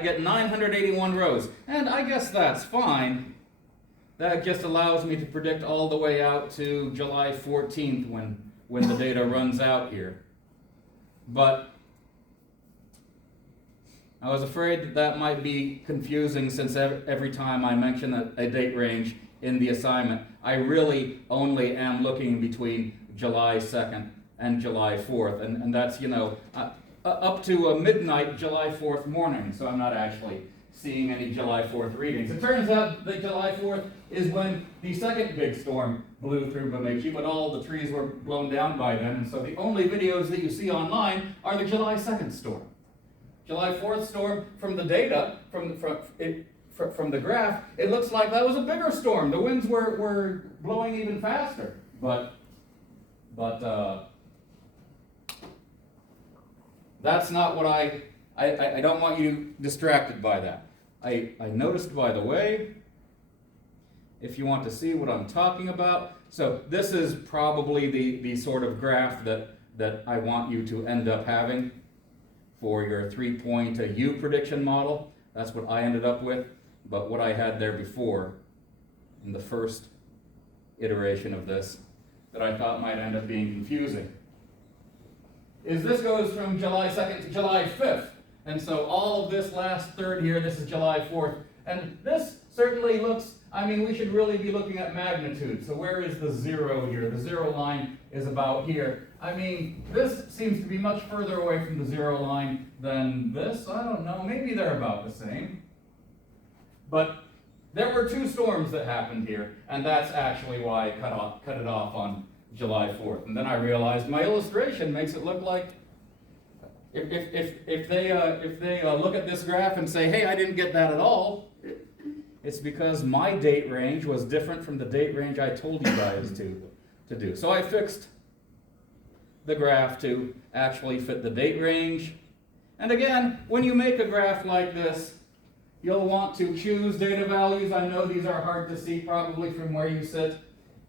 I get 981 rows, and I guess that's fine. That just allows me to predict all the way out to July 14th when the data runs out here. But I was afraid that might be confusing, since every time I mention a date range in the assignment, I really only am looking between July 2nd and July 4th, and that's, up to midnight July 4th morning, so I'm not actually seeing any July 4th readings. It turns out that July 4th is when the second big storm blew through Bemidji, but all the trees were blown down by then, and so the only videos that you see online are the July 2nd storm. July 4th storm, from the data, from the graph, it looks like that was a bigger storm. The winds were blowing even faster, but that's not what I don't want you distracted by that. I noticed, by the way, if you want to see what I'm talking about, so this is probably the sort of graph that I want you to end up having for your 3-point U prediction model. That's what I ended up with, but what I had there before in the first iteration of this that I thought might end up being confusing is this goes from July 2nd to July 5th. And so all of this last third here, this is July 4th. And this certainly looks, we should really be looking at magnitude. So where is the 0 here? The 0 line is about here. This seems to be much further away from the 0 line than this. I don't know, maybe they're about the same. But there were 2 storms that happened here, and that's actually why I cut it off on July 4th. And then I realized my illustration makes it look like if they look at this graph and say, hey, I didn't get that at all, it's because my date range was different from the date range I told you guys to do. So I fixed the graph to actually fit the date range. And again, when you make a graph like this, you'll want to choose data values. I know these are hard to see probably from where you sit,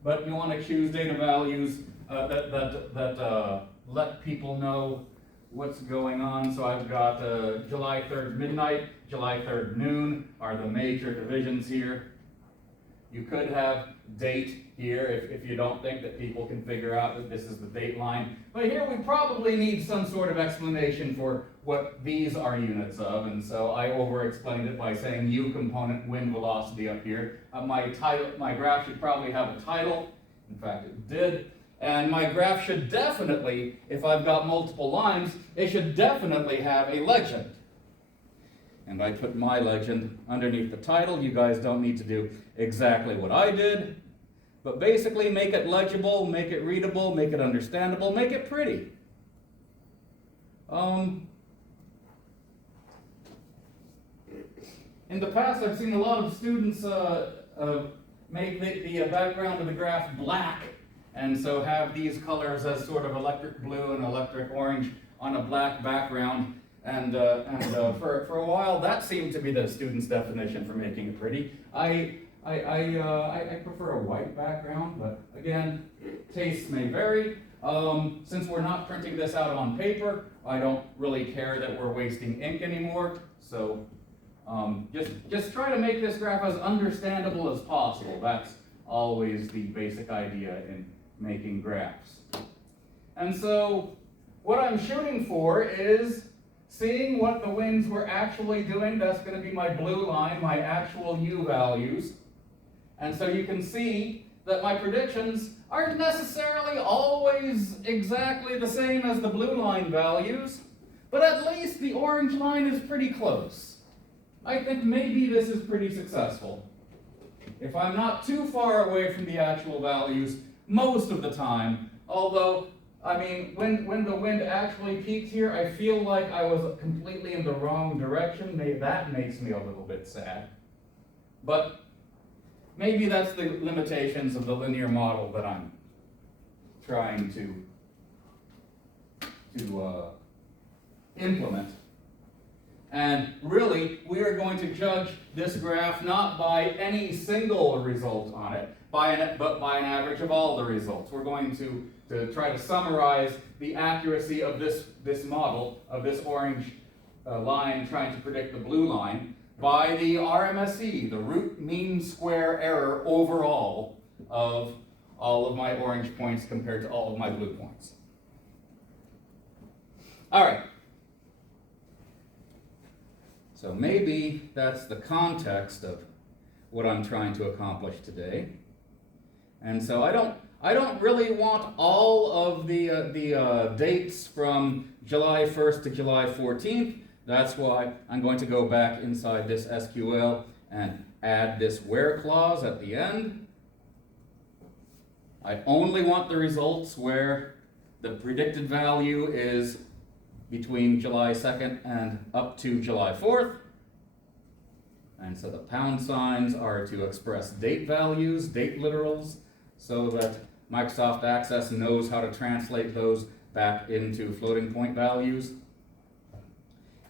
but you want to choose data values that let people know what's going on. So I've got July 3rd midnight, July 3rd noon are the major divisions here. You could have date here if you don't think that people can figure out that this is the date line. But here we probably need some sort of explanation for what these are units of, and so I over-explained it by saying U component wind velocity up here. My graph should probably have a title. In fact, it did. And my graph should definitely, if I've got multiple lines, it should definitely have a legend. And I put my legend underneath the title. You guys don't need to do exactly what I did, but basically make it legible, make it readable, make it understandable, make it pretty. In the past, I've seen a lot of students make the background of the graph black, and so have these colors as sort of electric blue and electric orange on a black background. And for a while, that seemed to be the student's definition for making it pretty. I prefer a white background, but again, tastes may vary. Since we're not printing this out on paper, I don't really care that we're wasting ink anymore. So just try to make this graph as understandable as possible. That's always the basic idea in making graphs. And so what I'm shooting for is seeing what the winds were actually doing. That's going to be my blue line, my actual U values. And so you can see that my predictions aren't necessarily always exactly the same as the blue line values, but at least the orange line is pretty close. I think maybe this is pretty successful. If I'm not too far away from the actual values most of the time, although when the wind actually peaked here, I feel like I was completely in the wrong direction. Maybe that makes me a little bit sad. But maybe that's the limitations of the linear model that I'm trying to implement. And really, we are going to judge this graph not by any single result on it, but by an average of all the results. We're going to try to summarize the accuracy of this model, of this orange line trying to predict the blue line by the RMSE, the root mean square error overall of all of my orange points compared to all of my blue points. All right. So maybe that's the context of what I'm trying to accomplish today. And so I don't really want all of the dates from July 1st to July 14th. That's why I'm going to go back inside this SQL and add this where clause at the end. I only want the results where the predicted value is between July 2nd and up to July 4th. And so the pound signs are to express date values, date literals, so that Microsoft Access knows how to translate those back into floating point values.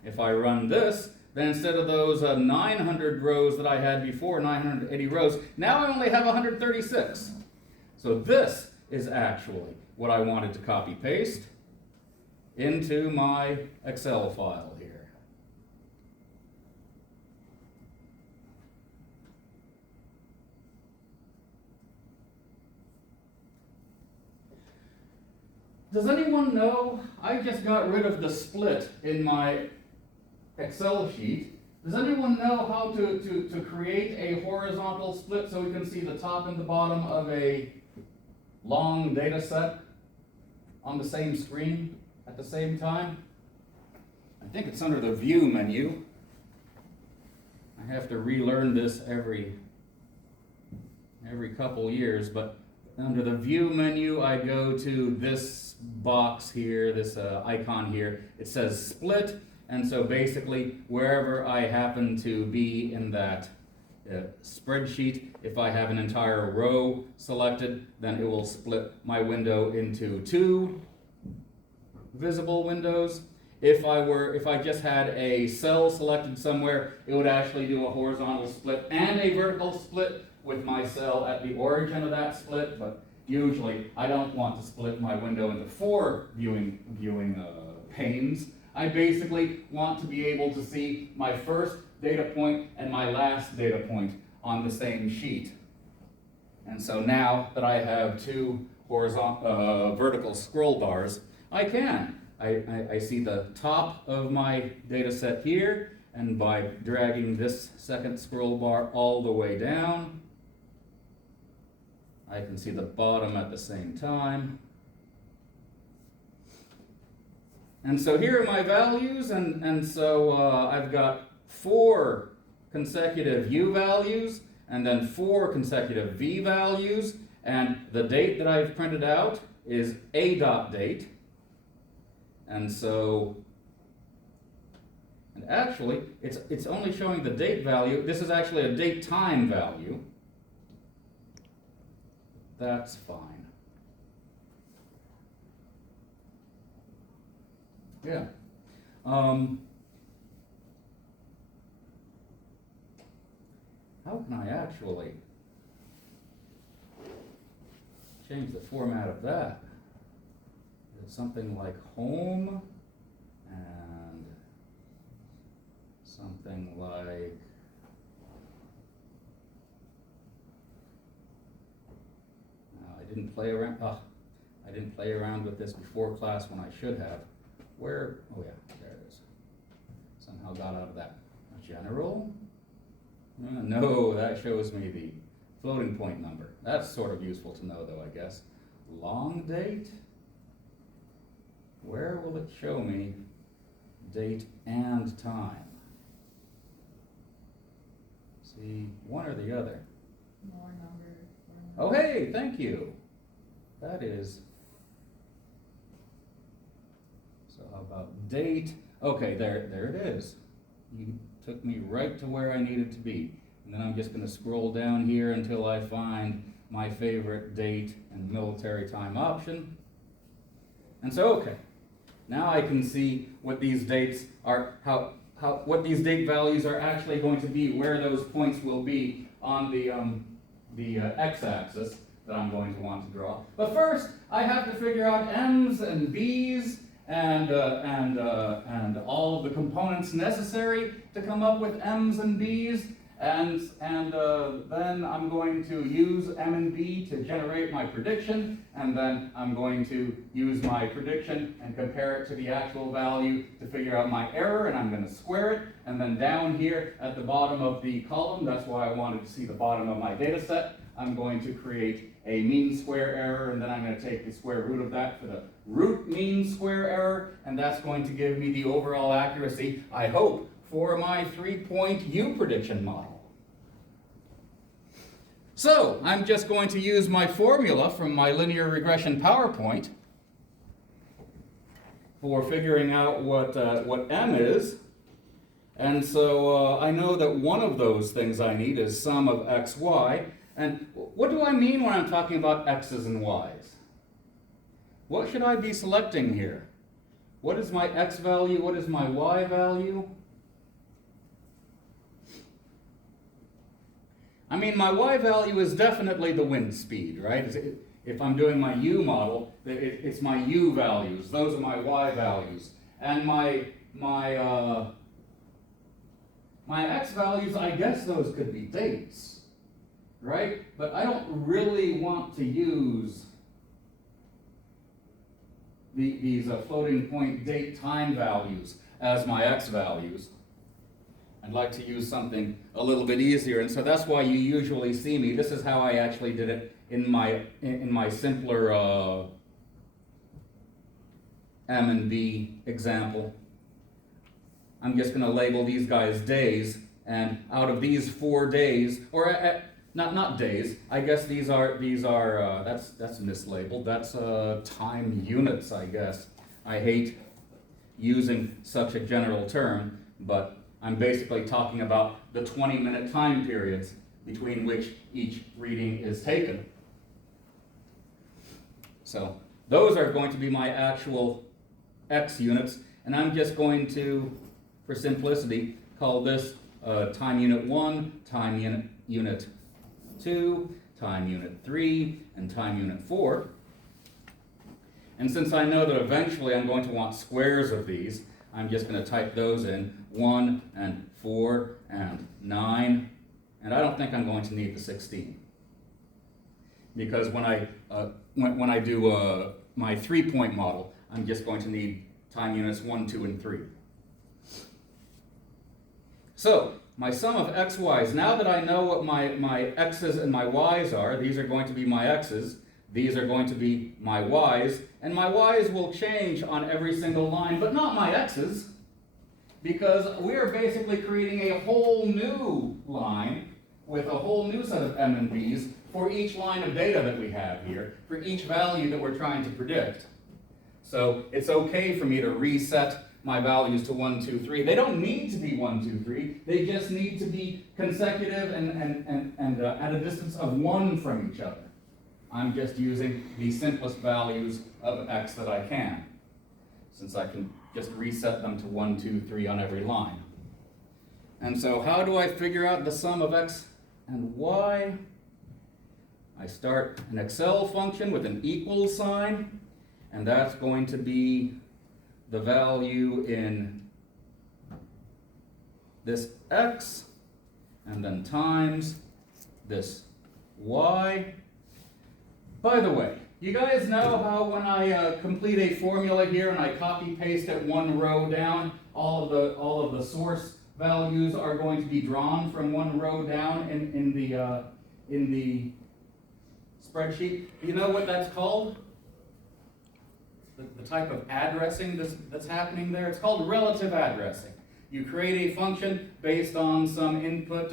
If I run this, then instead of those 900 rows that I had before, 980 rows, now I only have 136. So this is actually what I wanted to copy paste into my Excel file here. Does anyone know, I just got rid of the split in my Excel sheet. Does anyone know how to create a horizontal split so we can see the top and the bottom of a long data set on the same screen at the same time? I think it's under the View menu. I have to relearn this every couple years, but under the View menu, I go to this box here, this icon here. It says Split, and so basically wherever I happen to be in that spreadsheet, if I have an entire row selected, then it will split my window into two visible windows. If I just had a cell selected somewhere, it would actually do a horizontal split and a vertical split with my cell at the origin of that split, but usually I don't want to split my window into four viewing panes. I basically want to be able to see my first data point and my last data point on the same sheet. And so now that I have two vertical scroll bars, I can. I see the top of my data set here, and by dragging this second scroll bar all the way down, I can see the bottom at the same time. And so here are my values, and so I've got 4 consecutive U values, and then 4 consecutive V values, and the date that I've printed out is a.date. And so, and actually, it's only showing the date value. This is actually a date time value. That's fine. Yeah. How can I actually change the format of that? It's something like home and something like I didn't play around with this before class when I should have. Where? Oh yeah, there it is. Somehow got out of that. General? No, that shows me the floating point number. That's sort of useful to know though, I guess. Long date? Where will it show me date and time? See, one or the other. More number. Oh hey, thank you. That is. So how about date? Okay, there it is. You took me right to where I needed to be. And then I'm just going to scroll down here until I find my favorite date and military time option. And so, okay, now I can see what these dates are, what these date values are actually going to be, where those points will be on the x-axis that I'm going to want to draw. But first, I have to figure out M's and B's and all of the components necessary to come up with m's and b's, and then I'm going to use m and b to generate my prediction, and then I'm going to use my prediction and compare it to the actual value to figure out my error, and I'm going to square it, and then down here at the bottom of the column, that's why I wanted to see the bottom of my data set, I'm going to create a mean square error, and then I'm going to take the square root of that for the root mean square error, and that's going to give me the overall accuracy, I hope, for my 3-point U prediction model. So, I'm just going to use my formula from my linear regression PowerPoint for figuring out what M is. And so I know that one of those things I need is sum of x, y. And what do I mean when I'm talking about x's and y's? What should I be selecting here? What is my x value? What is my y value? I mean, my y value is definitely the wind speed, right? If I'm doing my U model, it's my U values. Those are my y values. And my x values, I guess those could be dates, right? But I don't really want to use these floating point date time values as my x values. I'd like to use something a little bit easier, and so that's why you usually see me. This is how I actually did it in my simpler M and B example. I'm just going to label these guys days, and out of these 4 days, or not days, I guess these are that's mislabeled. That's time units, I guess. I hate using such a general term, but I'm basically talking about the 20-minute time periods between which each reading is taken. So those are going to be my actual x units, and I'm just going to, for simplicity, call this time unit 1, time unit 2, time unit 3, and time unit 4. And since I know that eventually I'm going to want squares of these, I'm just going to type those in, 1 and 4 and 9, and I don't think I'm going to need the 16. Because when I do my 3-point model, I'm just going to need time units 1, 2, and 3. So, my sum of x, y's, now that I know what my x's and my y's are, these are going to be my x's, these are going to be my y's, and my y's will change on every single line, but not my x's, because we're basically creating a whole new line with a whole new set of m and b's for each line of data that we have here, for each value that we're trying to predict. So it's okay for me to reset my values to 1, 2, 3. They don't need to be 1, 2, 3. They just need to be consecutive and at a distance of 1 from each other. I'm just using the simplest values of x that I can, since I can just reset them to 1, 2, 3 on every line. And so how do I figure out the sum of x and y? I start an Excel function with an equals sign, and that's going to be the value in this x, and then times this y. By the way, you guys know how when I complete a formula here and I copy paste it one row down, all of the source values are going to be drawn from one row down in the spreadsheet? You know what that's called? The type of addressing that's happening there? It's called relative addressing. You create a function based on some input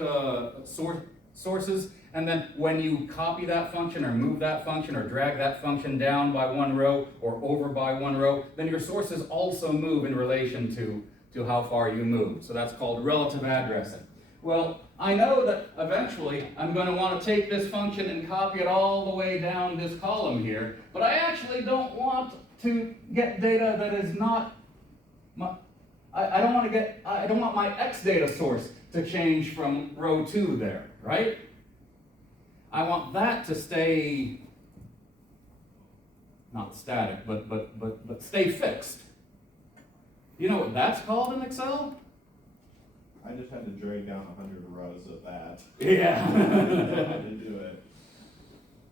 sources, and then when you copy that function or move that function or drag that function down by one row or over by one row, then your sources also move in relation to how far you move. So that's called relative addressing. Well, I know that eventually I'm going to want to take this function and copy it all the way down this column here, but I actually don't want to get data that is not I don't want my x data source to change from row 2 there, right? I want that to stay not static, but stay fixed. Do you know what that's called in Excel? I just had to drag down 100 rows of that. Yeah. To do it.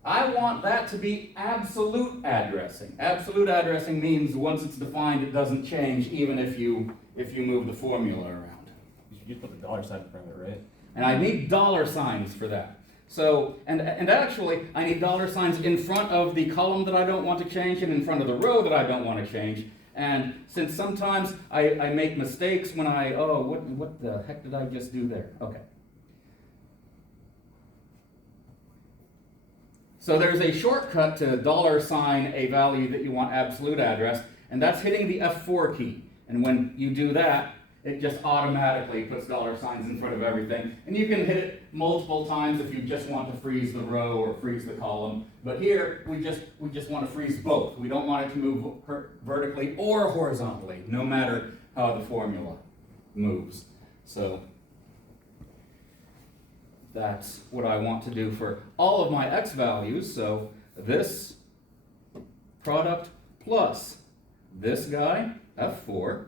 I want that to be absolute addressing. Absolute addressing means once it's defined, it doesn't change even if you move the formula around. You should just put the $sign in front of it, right? And I need dollar signs for that. So, and actually, I need dollar signs in front of the column that I don't want to change and in front of the row that I don't want to change. And since sometimes I make mistakes when what the heck did I just do there? Okay. So there's a shortcut to $sign a value that you want absolute address, and that's hitting the F4 key. And when you do that, it just automatically puts dollar signs in front of everything. And you can hit it multiple times if you just want to freeze the row or freeze the column. But here, we just want to freeze both. We don't want it to move vertically or horizontally, no matter how the formula moves. So that's what I want to do for all of my x values. So this product plus this guy, F4,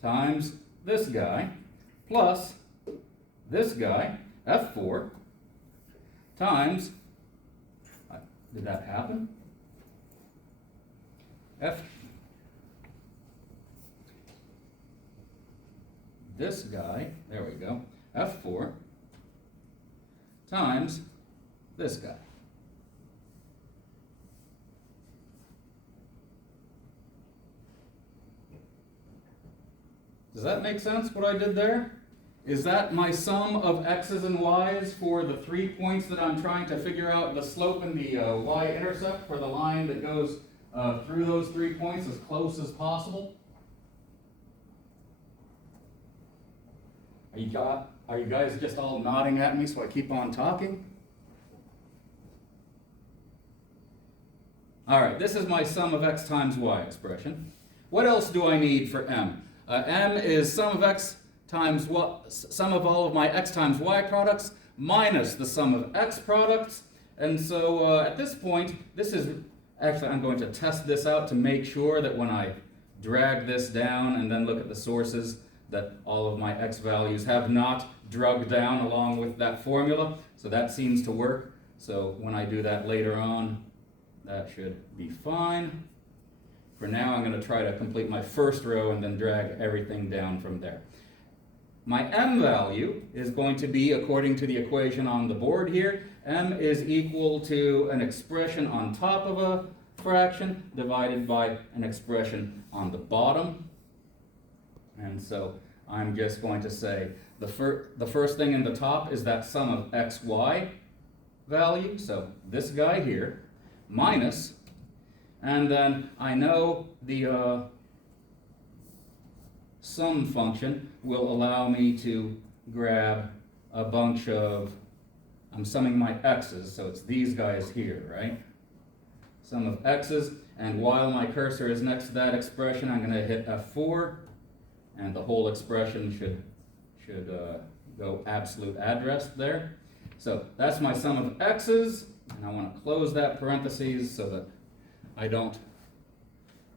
times this guy plus this guy, F4, times, did that happen? This guy, there we go, F4, times this guy. Does that make sense, what I did there? Is that my sum of x's and y's for the 3 points that I'm trying to figure out the slope and the y-intercept for the line that goes through those 3 points as close as possible? Are you guys just all nodding at me so I keep on talking? All right, this is my sum of x times y expression. What else do I need for m? M is sum of x times sum of all of my x times y products minus the sum of x products. And so at this point, actually I'm going to test this out to make sure that when I drag this down and then look at the sources, that all of my x values have not drugged down along with that formula. So that seems to work. So when I do that later on, that should be fine. For now, I'm going to try to complete my first row and then drag everything down from there. My m value is going to be, according to the equation on the board here, m is equal to an expression on top of a fraction divided by an expression on the bottom. And so I'm just going to say the first thing in the top is that sum of xy value, so this guy here, minus, and then I know the sum function will allow me to grab a bunch of, I'm summing my x's, so it's these guys here, right? Sum of x's, and while my cursor is next to that expression, I'm going to hit F4, and the whole expression should go absolute address there. So that's my sum of x's, and I want to close that parentheses so that I don't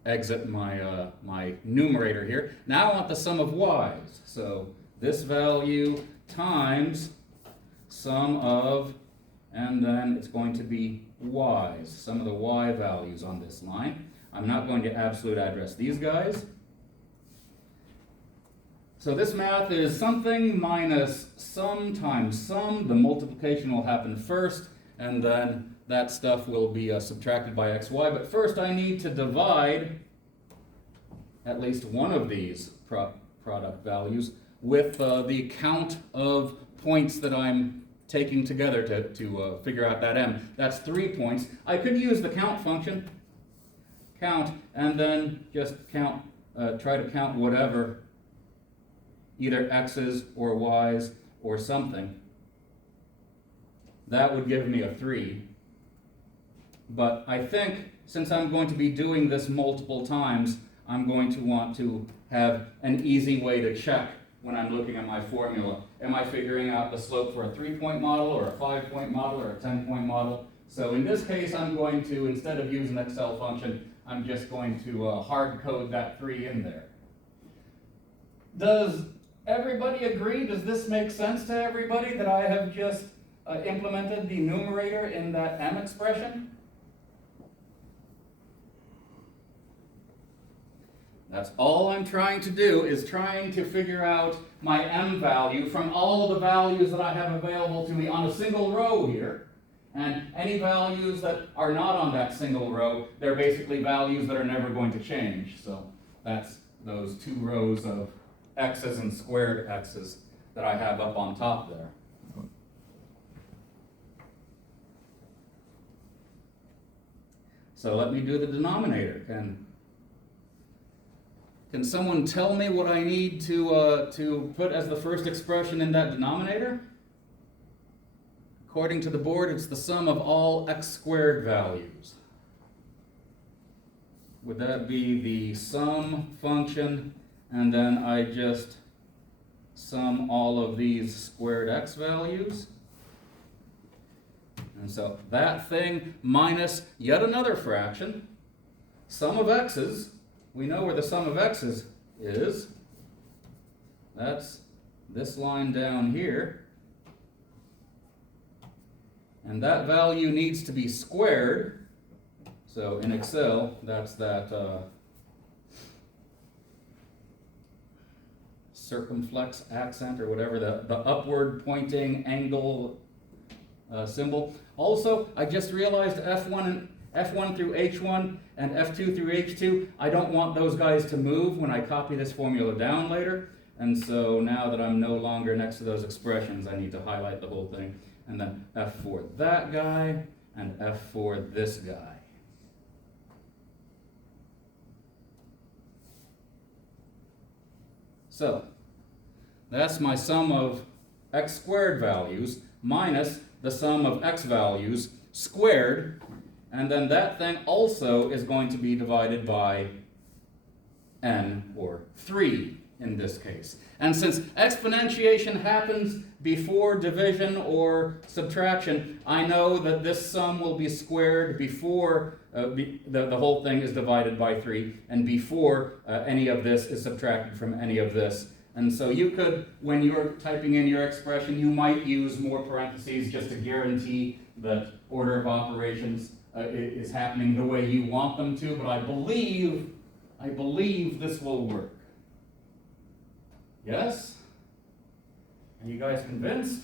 exit my, my numerator here. Now I want the sum of y's. So this value times sum of, and then it's going to be y's, sum of the y values on this line. I'm not going to absolute address these guys. So this math is something minus sum times sum. The multiplication will happen first, and then that stuff will be subtracted by xy. But first I need to divide at least one of these product values with the count of points that I'm taking together to figure out that m. That's 3 points. I could use the count function, count, and then just count, try to count whatever, either x's or y's or something. That would give me a 3. But I think since I'm going to be doing this multiple times, I'm going to want to have an easy way to check when I'm looking at my formula. Am I figuring out the slope for a 3-point model or a 5-point model or a 10-point model? So in this case, I'm going to, instead of use an Excel function, I'm just going to hard code that 3 in there. Does everybody agree? Does this make sense to everybody that I have just implemented the numerator in that m expression? That's all I'm trying to do, is trying to figure out my m value from all the values that I have available to me on a single row here. And any values that are not on that single row, they're basically values that are never going to change. So that's those 2 rows of x's and squared x's that I have up on top there. So let me do the denominator. Can someone tell me what I need to put as the first expression in that denominator? According to the board, it's the sum of all x squared values. Would that be the sum function, and then I just sum all of these squared x values? And so that thing minus yet another fraction, sum of x's. We know where the sum of x's is. That's this line down here. And that value needs to be squared. So in Excel, that's that circumflex accent or whatever, the upward pointing angle symbol. Also, I just realized F1 through H1 and F2 through H2, I don't want those guys to move when I copy this formula down later. And so now that I'm no longer next to those expressions, I need to highlight the whole thing. And then F for that guy, and F for this guy. So, that's my sum of x squared values minus the sum of x values squared, and then that thing also is going to be divided by n, or 3 in this case. And since exponentiation happens before division or subtraction, I know that this sum will be squared before the whole thing is divided by 3, and before any of this is subtracted from any of this. And so you could, when you're typing in your expression, you might use more parentheses just to guarantee that order of operations is happening the way you want them to, but I believe this will work. Yes? Are you guys convinced?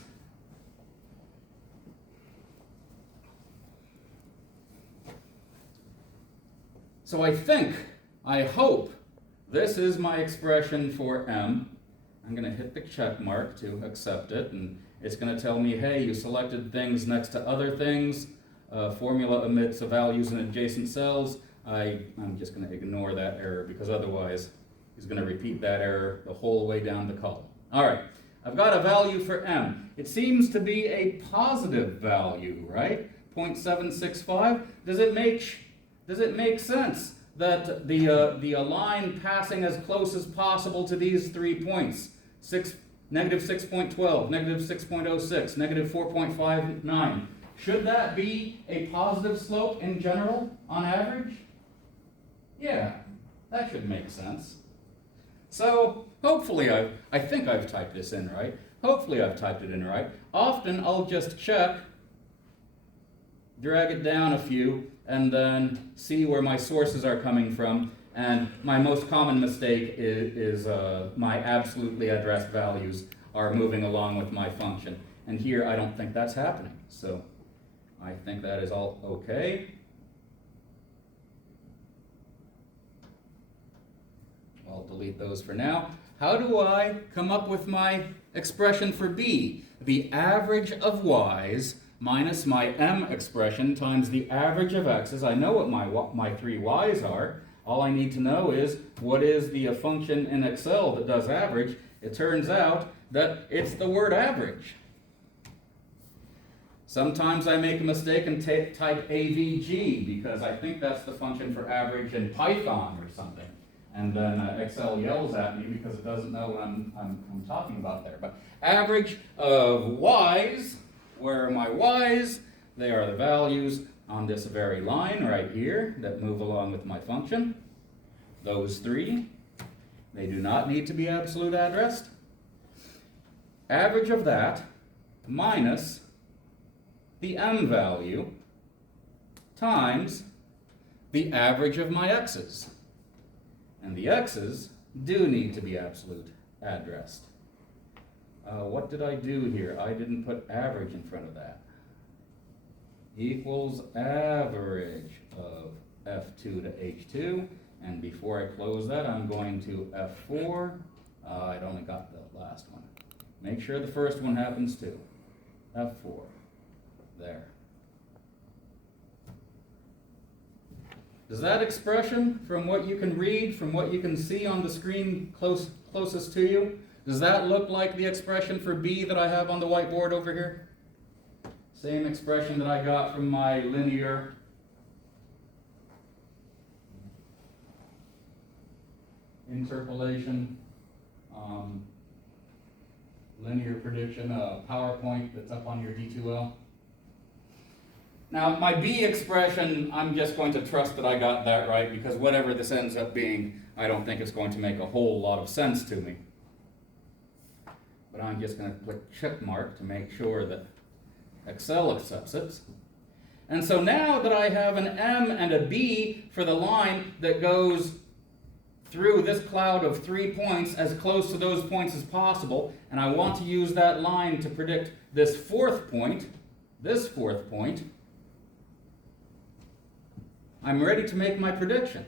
So I hope, this is my expression for m. I'm going to hit the check mark to accept it, and it's going to tell me, hey, you selected things next to other things. Formula omits the values in adjacent cells. I'm just going to ignore that error, because otherwise he's going to repeat that error the whole way down the column. All right, I've got a value for m. It seems to be a positive value, right? 0.765. Does it make sense that the line passing as close as possible to these 3 points, negative 6.12, negative 6.06, negative 4.59, should that be a positive slope in general, on average? Yeah, that should make sense. So hopefully I think I've typed this in right. Hopefully I've typed it in right. Often I'll just check, drag it down a few, and then see where my sources are coming from. And my most common mistake is my absolutely addressed values are moving along with my function. And here I don't think that's happening. So I think that is all okay. I'll delete those for now. How do I come up with my expression for b? The average of y's minus my m expression times the average of x's. I know what my 3 y's are. All I need to know is what is the function in Excel that does average. It turns out that it's the word average. Sometimes I make a mistake and type AVG because I think that's the function for average in Python or something. And then Excel yells at me because it doesn't know what I'm talking about there. But average of y's, where are my y's? They are the values on this very line right here that move along with my function. Those three, they do not need to be absolute addressed. Average of that minus the m value times the average of my x's. And the x's do need to be absolute addressed. What did I do here? I didn't put average in front of that. Equals average of F2 to H2. And before I close that, I'm going to F4. I'd only got the last one. Make sure the first one happens too. F4. There. Does that expression, from what you can read, from what you can see on the screen closest to you, does that look like the expression for B that I have on the whiteboard over here? Same expression that I got from my linear interpolation, linear prediction, PowerPoint that's up on your D2L. Now, my B expression, I'm just going to trust that I got that right, because whatever this ends up being, I don't think it's going to make a whole lot of sense to me. But I'm just going to click check mark to make sure that Excel accepts it. And so now that I have an M and a B for the line that goes through this cloud of 3 points as close to those points as possible, and I want to use that line to predict this fourth point, I'm ready to make my prediction.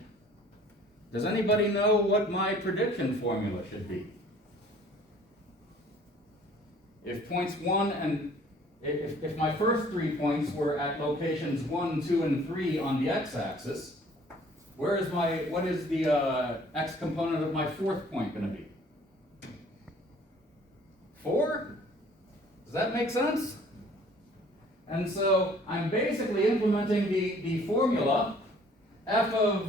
Does anybody know what my prediction formula should be? If points 1 and if my first 3 points were at locations 1, 2, and 3 on the x-axis, what is the x component of my fourth point going to be? 4? Does that make sense? And so I'm basically implementing the formula f of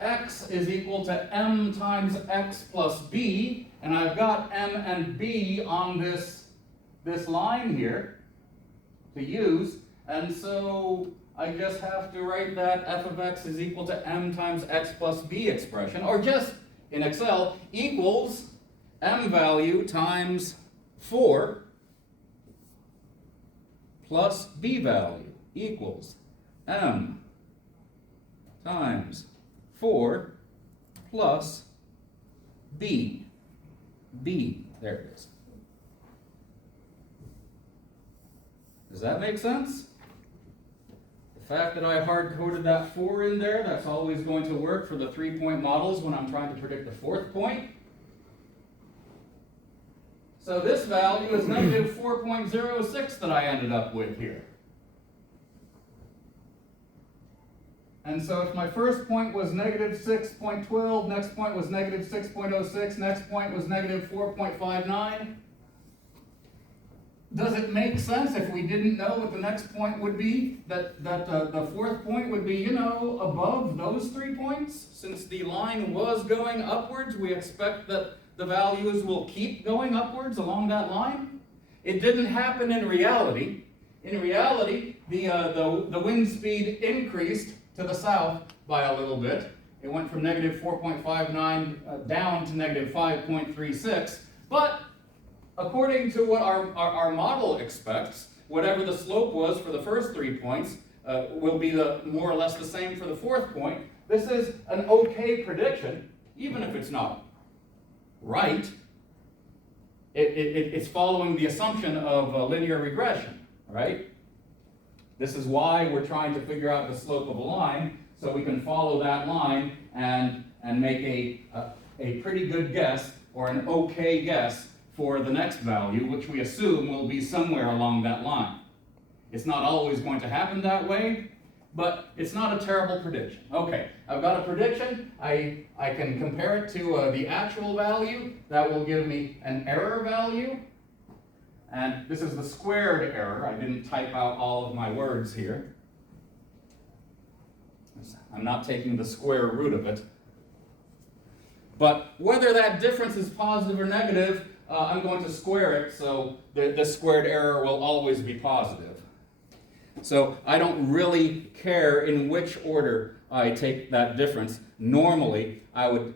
x is equal to m times x plus b, and I've got m and b on this line here to use, and so I just have to write that f of x is equal to m times x plus b expression, or just in Excel, equals m value times 4 plus b value equals m times 4 plus b. There it is. Does that make sense? The fact that I hard-coded that 4 in there, that's always going to work for the 3-point models when I'm trying to predict the fourth point. So this value is negative 4.06 that I ended up with here. And so if my first point was negative 6.12, next point was negative 6.06, next point was negative 4.59, does it make sense if we didn't know what the next point would be, that the fourth point would be, above those 3 points? Since the line was going upwards, we expect that the values will keep going upwards along that line. It didn't happen in reality. In reality, the wind speed increased to the south by a little bit. It went from negative 4.59 down to negative 5.36. But according to what our model expects, whatever the slope was for the first 3 points will be more or less the same for the fourth point. This is an okay prediction, even if it's not right. It's following the assumption of linear regression, right? This is why we're trying to figure out the slope of a line, so we can follow that line and make a pretty good guess, or an okay guess, for the next value, which we assume will be somewhere along that line. It's not always going to happen that way, but it's not a terrible prediction. Okay, I've got a prediction. I can compare it to the actual value. That will give me an error value. And this is the squared error. I didn't type out all of my words here. I'm not taking the square root of it. But whether that difference is positive or negative, I'm going to square it, so this squared error will always be positive. So I don't really care in which order I take that difference. Normally, I would,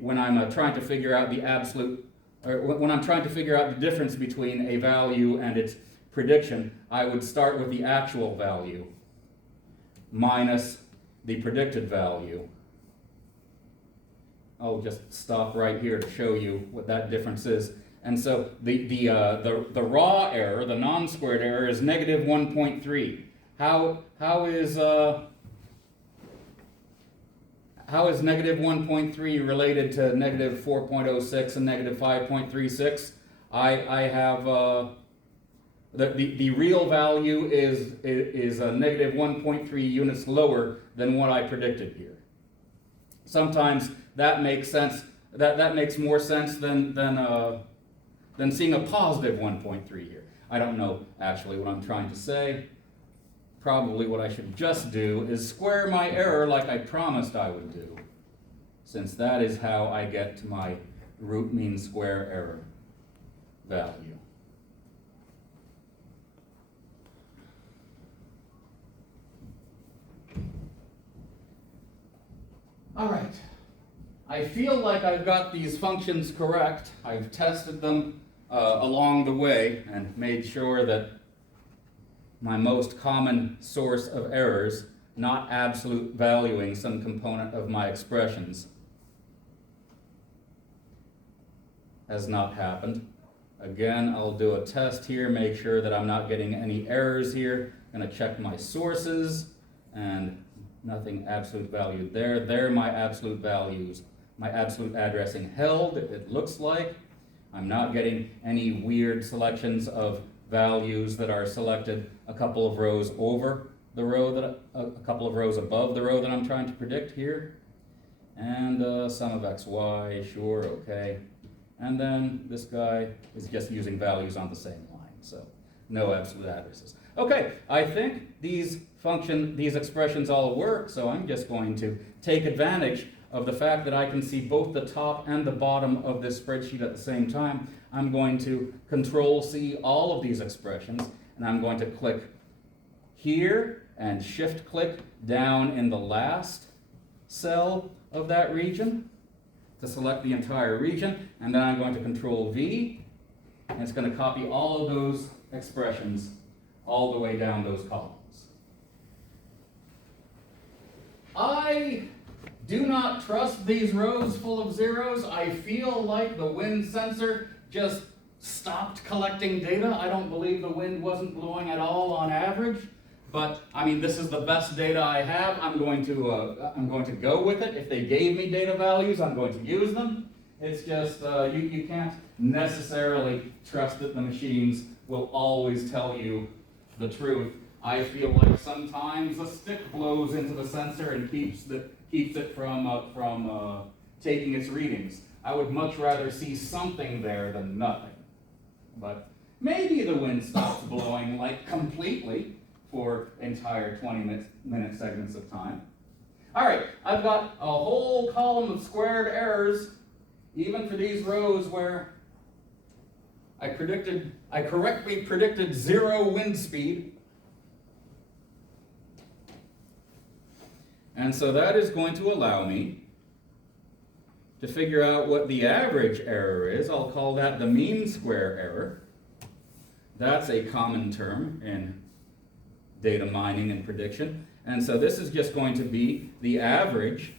when I'm trying to figure out the absolute, or when I'm trying to figure out the difference between a value and its prediction, I would start with the actual value minus the predicted value. I'll just stop right here to show you what that difference is. And so the raw error, the non-squared error, is negative 1.3. How is negative 1.3 related to negative 4.06 and negative 5.36? I have the real value is negative 1.3 units lower than what I predicted here. Sometimes that makes sense. That makes more sense than seeing a positive 1.3 here. I don't know actually what I'm trying to say. Probably what I should just do is square my error like I promised I would do, since that is how I get to my root mean square error value. All right. I feel like I've got these functions correct. I've tested them along the way and made sure that my most common source of errors, not absolute valuing some component of my expressions, has not happened. Again, I'll do a test here, make sure that I'm not getting any errors here. I'm going to check my sources, and nothing absolute valued there. There are my absolute values. My absolute addressing held, it looks like. I'm not getting any weird selections of values that are selected a couple of rows over the row that, a couple of rows above the row that I'm trying to predict here. And sum of xy, sure, okay. And then this guy is just using values on the same line, so no absolute addresses. Okay, I think these expressions all work, so I'm just going to take advantage of the fact that I can see both the top and the bottom of this spreadsheet at the same time. I'm going to Control-C all of these expressions, and I'm going to click here and Shift-click down in the last cell of that region to select the entire region, and then I'm going to Control-V, and it's going to copy all of those expressions all the way down those columns. I do not trust these rows full of zeros. I feel like the wind sensor just stopped collecting data. I don't believe the wind wasn't blowing at all on average. But I mean, this is the best data I have. I'm going to go with it. If they gave me data values, I'm going to use them. It's just you can't necessarily trust that the machines will always tell you the truth. I feel like sometimes a stick blows into the sensor and keeps it from taking its readings. I would much rather see something there than nothing. But maybe the wind stops blowing like completely for entire 20-minute segments of time. All right, I've got a whole column of squared errors, even for these rows where I correctly predicted 0 wind speed. And so that is going to allow me to figure out what the average error is. I'll call that the mean square error. That's a common term in data mining and prediction. And so this is just going to be the average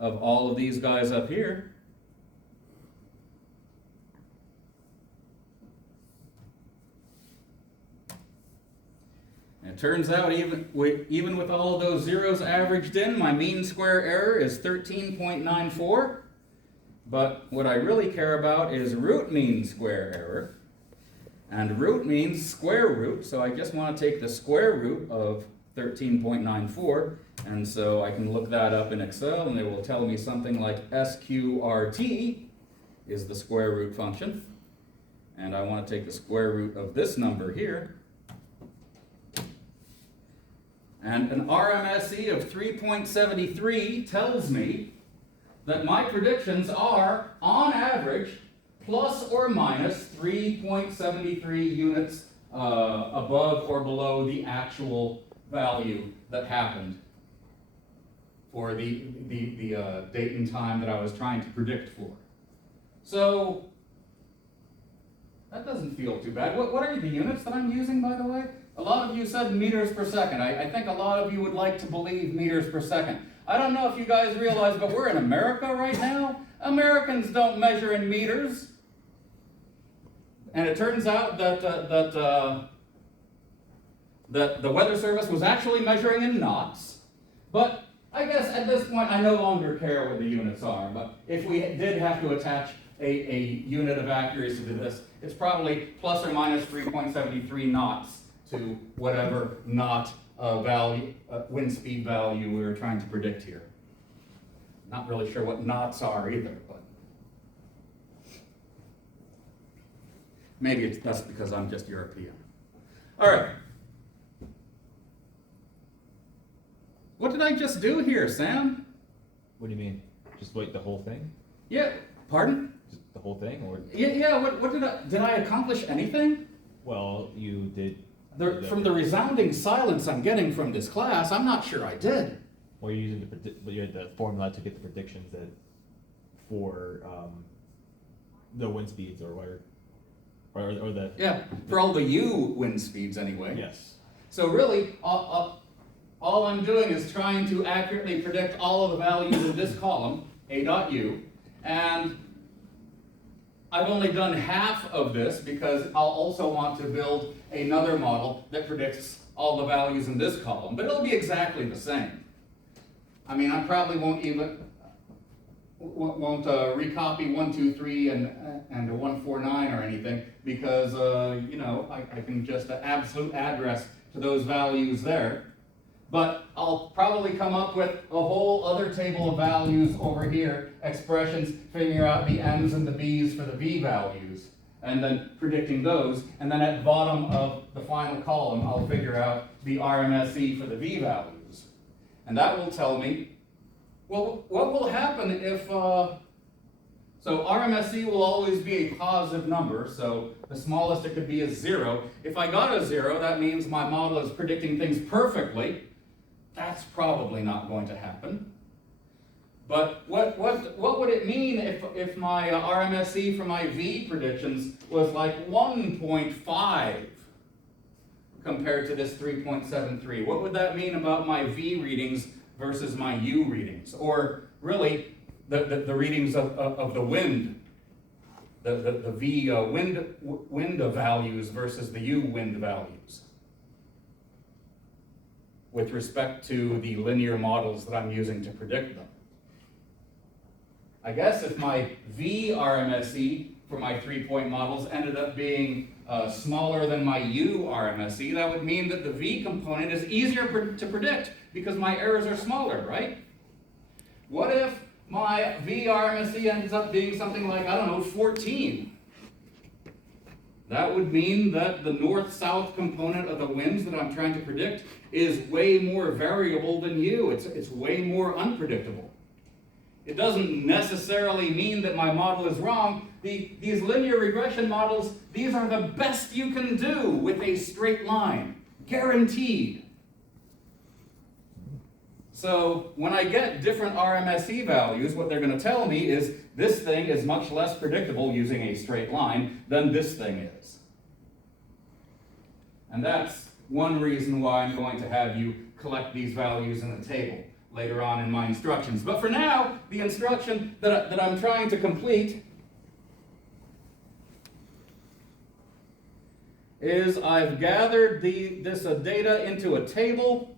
of all of these guys up here. It turns out even with all of those zeros averaged in, my mean square error is 13.94. But what I really care about is root mean square error. And root means square root, so I just want to take the square root of 13.94. And so I can look that up in Excel, and it will tell me something like SQRT is the square root function. And I want to take the square root of this number here. And an RMSE of 3.73 tells me that my predictions are, on average, plus or minus 3.73 units above or below the actual value that happened for the date and time that I was trying to predict for. So that doesn't feel too bad. What are the units that I'm using, by the way? A lot of you said meters per second. I think a lot of you would like to believe meters per second. I don't know if you guys realize, but we're in America right now. Americans don't measure in meters. And it turns out that the Weather Service was actually measuring in knots. But I guess at this point I no longer care what the units are. But if we did have to attach a unit of accuracy to this, it's probably plus or minus 3.73 knots to whatever knot value, wind speed value we were trying to predict here. Not really sure what knots are either, but maybe that's because I'm just European. All right. What did I just do here, Sam? What do you mean? Just wait the whole thing? Yeah, pardon? Just the whole thing, or? Yeah, what did I accomplish anything? Well, you did. From the resounding silence I'm getting from this class, I'm not sure I did. Well, you're using you had the formula to get the predictions that for the wind speeds or whatever, or the. Yeah, for all the U wind speeds anyway. Yes. So really, all I'm doing is trying to accurately predict all of the values in this column, A.U, and I've only done half of this because I'll also want to build another model that predicts all the values in this column, but it'll be exactly the same. I mean, I probably won't recopy 1, 2, 3 and a 149 or anything because you know, I can just absolute address to those values there. But I'll probably come up with a whole other table of values over here, expressions, figuring out the M's and the B's for the V values, and then predicting those. And then at the bottom of the final column, I'll figure out the RMSE for the V values. And that will tell me, well, what will happen if, so RMSE will always be a positive number, so the smallest it could be is 0. If I got a 0, that means my model is predicting things perfectly. That's probably not going to happen. But what would it mean if my RMSE for my V predictions was like 1.5 compared to this 3.73? What would that mean about my V readings versus my U readings? Or really, the readings of the wind, the V wind values versus the U wind values, with respect to the linear models that I'm using to predict them. I guess if my V RMSE for my 3-point models ended up being smaller than my U RMSE, that would mean that the V component is easier to predict because my errors are smaller, right? What if my V RMSE ends up being something like, I don't know, 14? That would mean that the north-south component of the winds that I'm trying to predict is way more variable than U. It's way more unpredictable. It doesn't necessarily mean that my model is wrong. These linear regression models, these are the best you can do with a straight line, guaranteed. So when I get different RMSE values, what they're going to tell me is this thing is much less predictable using a straight line than this thing is. And that's one reason why I'm going to have you collect these values in a table later on in my instructions. But for now, the instruction that I'm trying to complete is I've gathered this data into a table.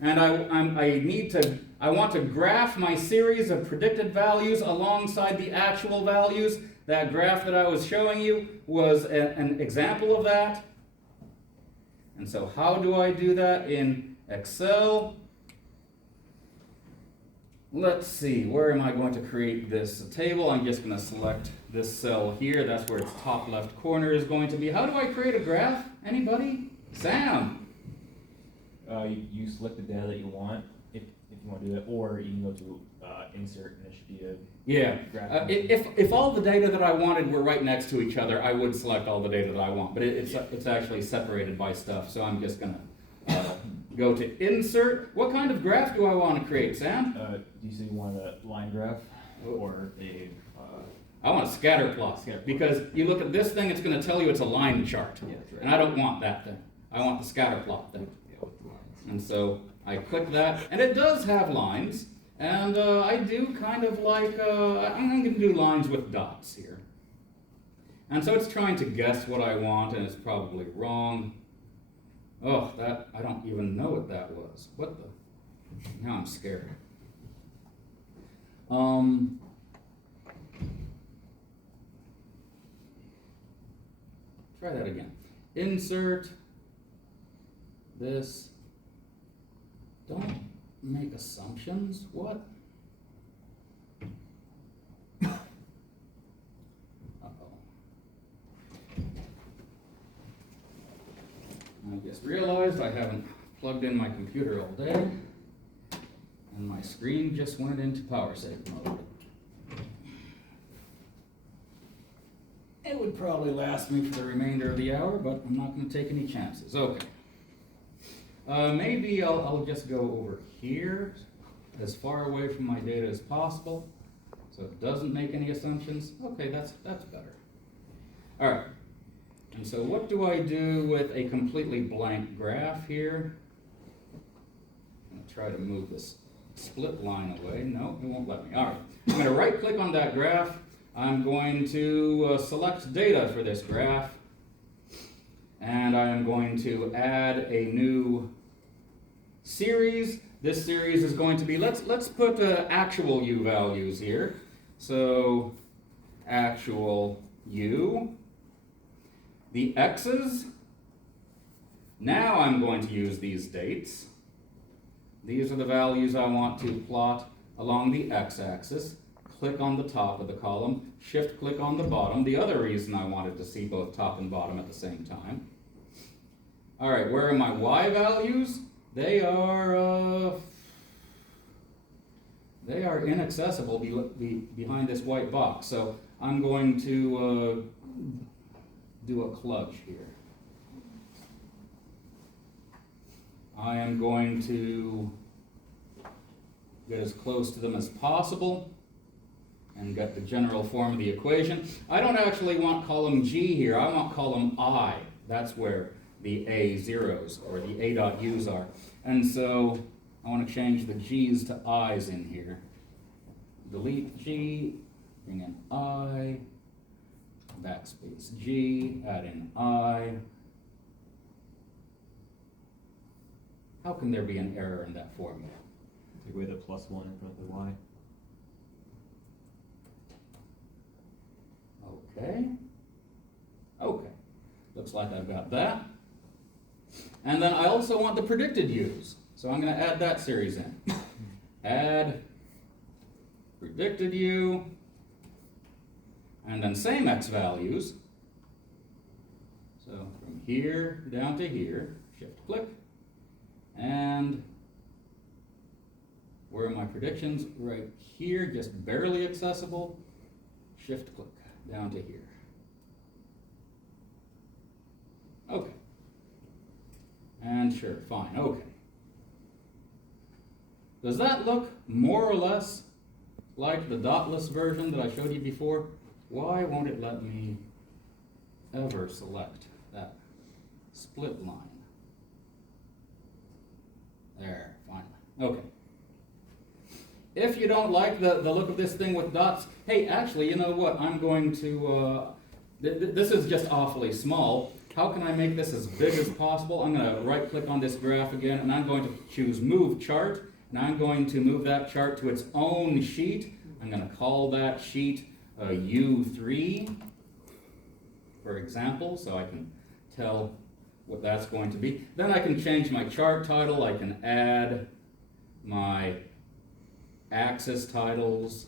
And I want to graph my series of predicted values alongside the actual values. That graph that I was showing you was an example of that. And so how do I do that in Excel? Let's see, where am I going to create this table? I'm just going to select this cell here. That's where its top left corner is going to be. How do I create a graph? Anybody? Sam? You select the data that you want. If you wanna do that, or you can go to, insert, and it should be a Yeah, graph. if all the data that I wanted were right next to each other, I would select all the data that I want, but it's actually separated by stuff, so I'm just gonna go to insert. What kind of graph do I want to create, Sam? Do you say you want a line graph, or a, I want a scatter plot, Scatter plot. because you look at this thing, it's gonna tell you it's a line chart. Yeah, that's right. And I don't want that thing. I want the scatter plot thing. yeah, with the lines. And so I click that, and it does have lines, and I do kind of like, I'm gonna do lines with dots here. And so it's trying to guess what I want, and it's probably wrong. Oh, that, I don't even know what that was. What the, now I'm scared. Try that again. Insert this. Don't make assumptions. What? Uh-oh. I just realized I haven't plugged in my computer all day, and my screen just went into power save mode. It would probably last me for the remainder of the hour, but I'm not going to take any chances. Okay. Maybe I'll just go over here, as far away from my data as possible, so it doesn't make any assumptions. Okay, that's better. All right. And so what do I do with a completely blank graph here? I'm going to try to move this split line away. No, it won't let me. All right. I'm going to right click on that graph. I'm going to select data for this graph, and I am going to add a new series. This series is going to be, let's put actual U values here. So actual U. The X's, now I'm going to use these dates. These are the values I want to plot along the x-axis. Click on the top of the column, shift click on the bottom. The other reason I wanted to see both top and bottom at the same time. All right, where are my y values? They are inaccessible behind this white box. So I'm going to do a kludge here. I am going to get as close to them as possible and get the general form of the equation. I don't actually want column G here, I want column I. That's where the A zeros or the A dot U's are. And so I want to change the G's to I's in here. Delete G, bring in I, backspace G, add in I. How can there be an error in that formula? Take away the +1 in front of the y. Okay. Okay. Looks like I've got that. And then I also want the predicted U's. So I'm going to add that series in. Add predicted U. And then same X values. So from here down to here, shift click. And where are my predictions? Right here, just barely accessible. Shift click down to here. Okay. And sure, fine, okay. Does that look more or less like the dotless version that I showed you before? Why won't it let me ever select that split line? There, finally. Okay. If you don't like the look of this thing with dots, hey, actually, you know what? I'm going to, this is just awfully small. How can I make this as big as possible? I'm going to right click on this graph again, and I'm going to choose Move Chart, and I'm going to move that chart to its own sheet. I'm going to call that sheet U3, for example, so I can tell what that's going to be. Then I can change my chart title. I can add my axis titles.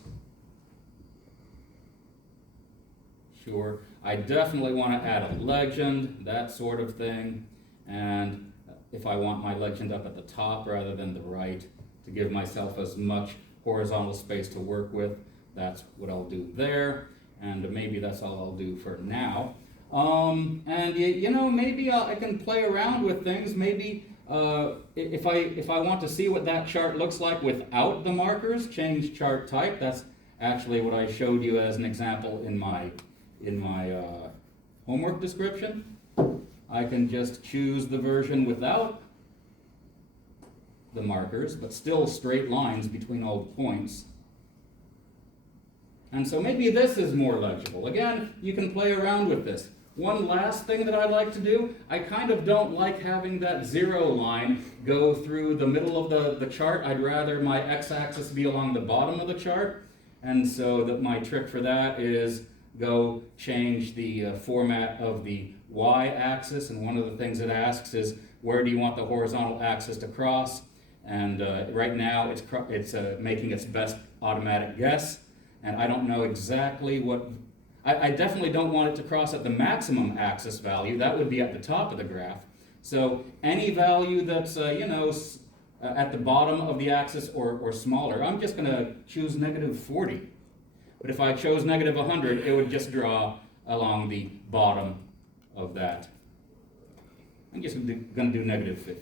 Sure. I definitely want to add a legend, that sort of thing. And if I want my legend up at the top rather than the right, to give myself as much horizontal space to work with. That's what I'll do there, and maybe that's all I'll do for now. Maybe I can play around with things. Maybe if I want to see what that chart looks like without the markers, change chart type. That's actually what I showed you as an example in my homework description. I can just choose the version without the markers, but still straight lines between all the points. And so maybe this is more legible. Again, you can play around with this. One last thing that I like to do, I kind of don't like having that 0 line go through the middle of the chart. I'd rather my x-axis be along the bottom of the chart. And so that my trick for that is go change the format of the y-axis. And one of the things it asks is, where do you want the horizontal axis to cross? And right now it's making its best automatic guess. And I don't know exactly what, I definitely don't want it to cross at the maximum axis value. That would be at the top of the graph. So any value that's, at the bottom of the axis or smaller, I'm just going to choose -40. But if I chose -100, it would just draw along the bottom of that. I'm just going to do -50.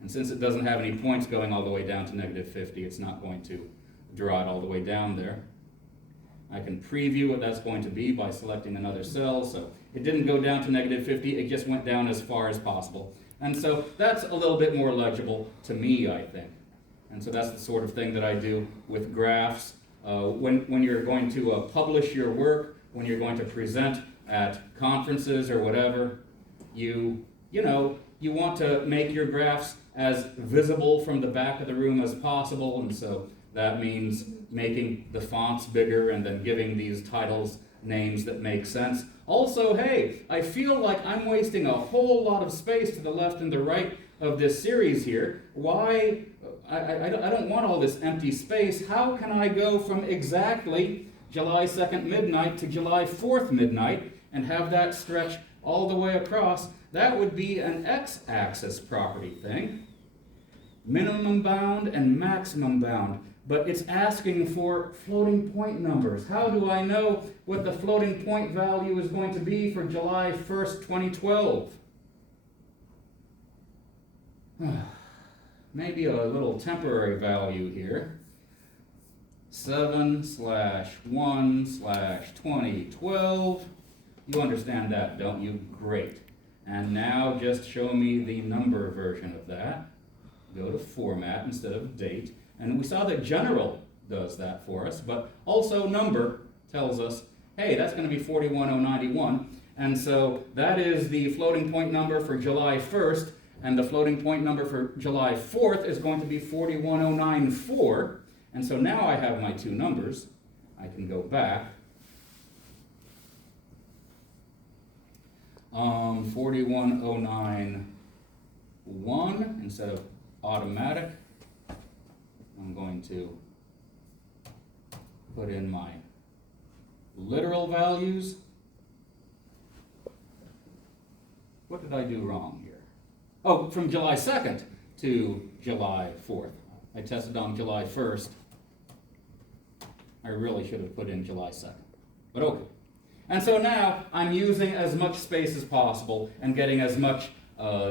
And since it doesn't have any points going all the way down to -50, it's not going to draw it all the way down there. I can preview what that's going to be by selecting another cell. So it didn't go down to -50, it just went down as far as possible. And so that's a little bit more legible to me, I think. And so that's the sort of thing that I do with graphs. When you're going to publish your work, when you're going to present at conferences or whatever, you want to make your graphs as visible from the back of the room as possible. And so that means making the fonts bigger and then giving these titles names that make sense. Also, hey, I feel like I'm wasting a whole lot of space to the left and the right of this series here. Why? I don't want all this empty space. How can I go from exactly July 2nd midnight to July 4th midnight and have that stretch all the way across? That would be an x-axis property thing. Minimum bound and maximum bound. But it's asking for floating point numbers. How do I know what the floating point value is going to be for July 1st, 2012? Maybe a little temporary value here. 7/1/2012. You understand that, don't you? Great. And now just show me the number version of that. Go to format instead of date. And we saw that general does that for us, but also number tells us, hey, that's going to be 41091. And so that is the floating point number for July 1st, and the floating point number for July 4th is going to be 41094. And so now I have my two numbers. I can go back. 41091 instead of automatic. I'm going to put in my literal values. What did I do wrong here? Oh, from July 2nd to July 4th. I tested on July 1st. I really should have put in July 2nd, but okay. And so now I'm using as much space as possible and getting as much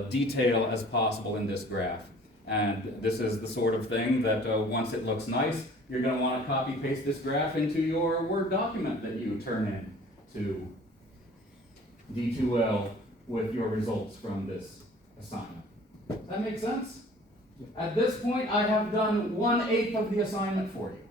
detail as possible in this graph. And this is the sort of thing that once it looks nice, you're going to want to copy paste this graph into your Word document that you turn in to D2L with your results from this assignment. Does that make sense? At this point, I have done 1/8 of the assignment for you.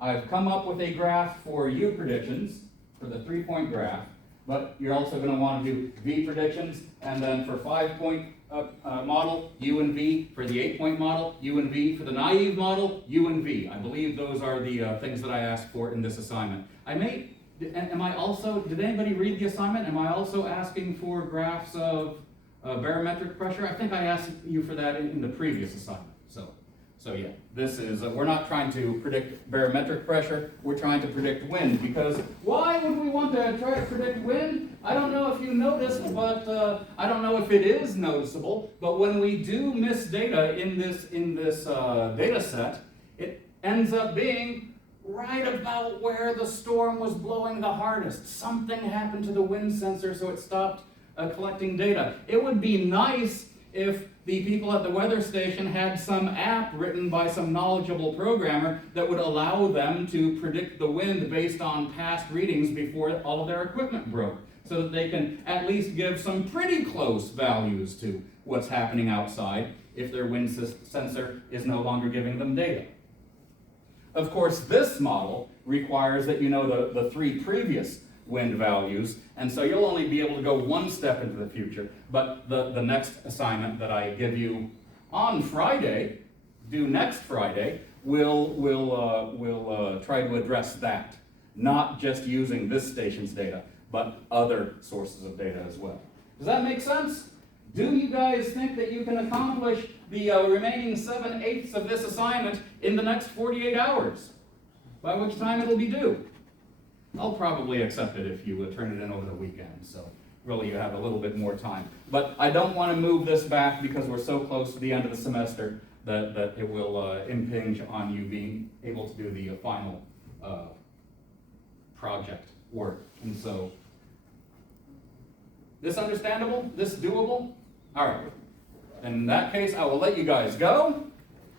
I've come up with a graph for U predictions, for the 3-point graph, but you're also going to want to do V predictions, and then for 5-point model, U and V. For the 8-point model, U and V. For the naive model, U and V. I believe those are the things that I asked for in this assignment. Did anybody read the assignment? Am I also asking for graphs of barometric pressure? I think I asked you for that in the previous assignment. So yeah, this is, we're not trying to predict barometric pressure, we're trying to predict wind, because why would we want to try to predict wind? I don't know if you noticed, but I don't know if it is noticeable, but when we do miss data in this data set, it ends up being right about where the storm was blowing the hardest. Something happened to the wind sensor, so it stopped collecting data. It would be nice if the people at the weather station had some app written by some knowledgeable programmer that would allow them to predict the wind based on past readings before all of their equipment broke, so that they can at least give some pretty close values to what's happening outside if their wind sensor is no longer giving them data. Of course, this model requires that you know the three previous wind values, and so you'll only be able to go one step into the future. But the next assignment that I give you on Friday, due next Friday, will try to address that. Not just using this station's data, but other sources of data as well. Does that make sense? Do you guys think that you can accomplish the remaining 7/8 of this assignment in the next 48 hours? By which time it'll be due? I'll probably accept it if you turn it in over the weekend, so really you have a little bit more time. But I don't want to move this back because we're so close to the end of the semester that it will impinge on you being able to do the final project work. And so, this understandable? This doable? All right. In that case, I will let you guys go.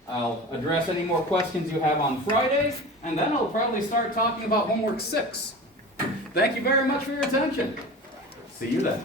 I'll address any more questions you have on Friday, and then I'll probably start talking about homework 6. Thank you very much for your attention. See you then.